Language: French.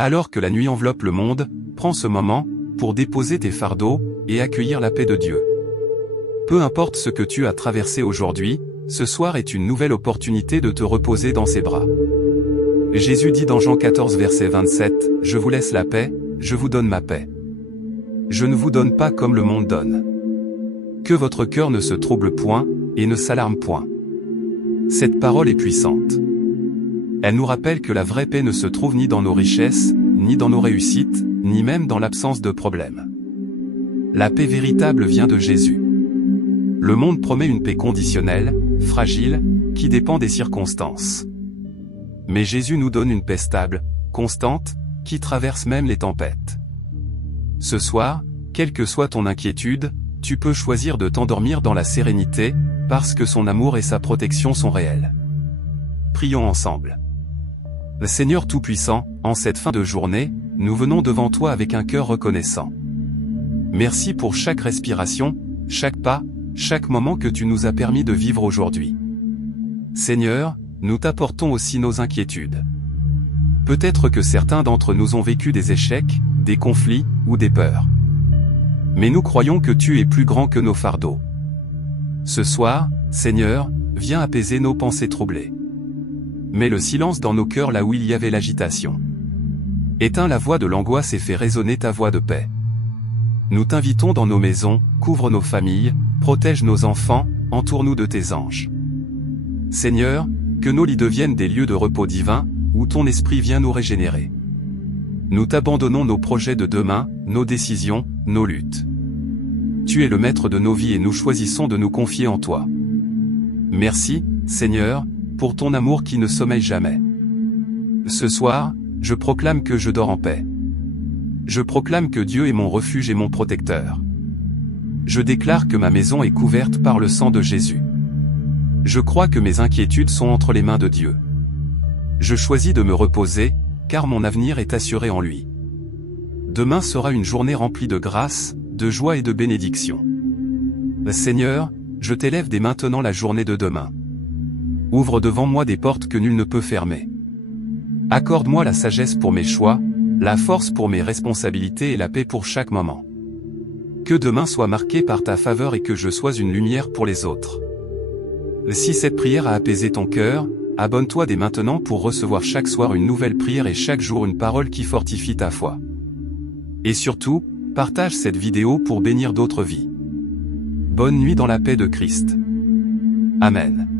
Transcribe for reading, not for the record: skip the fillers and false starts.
Alors que la nuit enveloppe le monde, prends ce moment pour déposer tes fardeaux et accueillir la paix de Dieu. Peu importe ce que tu as traversé aujourd'hui, ce soir est une nouvelle opportunité de te reposer dans ses bras. Jésus dit dans Jean 14 verset 27, « Je vous laisse la paix, je vous donne ma paix. Je ne vous donne pas comme le monde donne. Que votre cœur ne se trouble point, et ne s'alarme point. » Cette parole est puissante. Elle nous rappelle que la vraie paix ne se trouve ni dans nos richesses, ni dans nos réussites, ni même dans l'absence de problèmes. La paix véritable vient de Jésus. Le monde promet une paix conditionnelle, fragile, qui dépend des circonstances. Mais Jésus nous donne une paix stable, constante, qui traverse même les tempêtes. Ce soir, quelle que soit ton inquiétude, tu peux choisir de t'endormir dans la sérénité, parce que son amour et sa protection sont réels. Prions ensemble. Seigneur Tout-Puissant, en cette fin de journée, nous venons devant toi avec un cœur reconnaissant. Merci pour chaque respiration, chaque pas, chaque moment que tu nous as permis de vivre aujourd'hui. Seigneur, nous t'apportons aussi nos inquiétudes. Peut-être que certains d'entre nous ont vécu des échecs, des conflits, ou des peurs. Mais nous croyons que tu es plus grand que nos fardeaux. Ce soir, Seigneur, viens apaiser nos pensées troublées. Mets le silence dans nos cœurs là où il y avait l'agitation. Éteins la voix de l'angoisse et fais résonner ta voix de paix. Nous t'invitons dans nos maisons, couvre nos familles, protège nos enfants, entoure-nous de tes anges. Seigneur, que nos lits deviennent des lieux de repos divin, où ton esprit vient nous régénérer. Nous t'abandonnons nos projets de demain, nos décisions, nos luttes. Tu es le maître de nos vies et nous choisissons de nous confier en toi. Merci, Seigneur, pour ton amour qui ne sommeille jamais. Ce soir, je proclame que je dors en paix. Je proclame que Dieu est mon refuge et mon protecteur. Je déclare que ma maison est couverte par le sang de Jésus. Je crois que mes inquiétudes sont entre les mains de Dieu. Je choisis de me reposer, car mon avenir est assuré en lui. Demain sera une journée remplie de grâce, de joie et de bénédiction. Seigneur, je t'élève dès maintenant la journée de demain. Ouvre devant moi des portes que nul ne peut fermer. Accorde-moi la sagesse pour mes choix, la force pour mes responsabilités et la paix pour chaque moment. Que demain soit marqué par ta faveur et que je sois une lumière pour les autres. Si cette prière a apaisé ton cœur, abonne-toi dès maintenant pour recevoir chaque soir une nouvelle prière et chaque jour une parole qui fortifie ta foi. Et surtout, partage cette vidéo pour bénir d'autres vies. Bonne nuit dans la paix de Christ. Amen.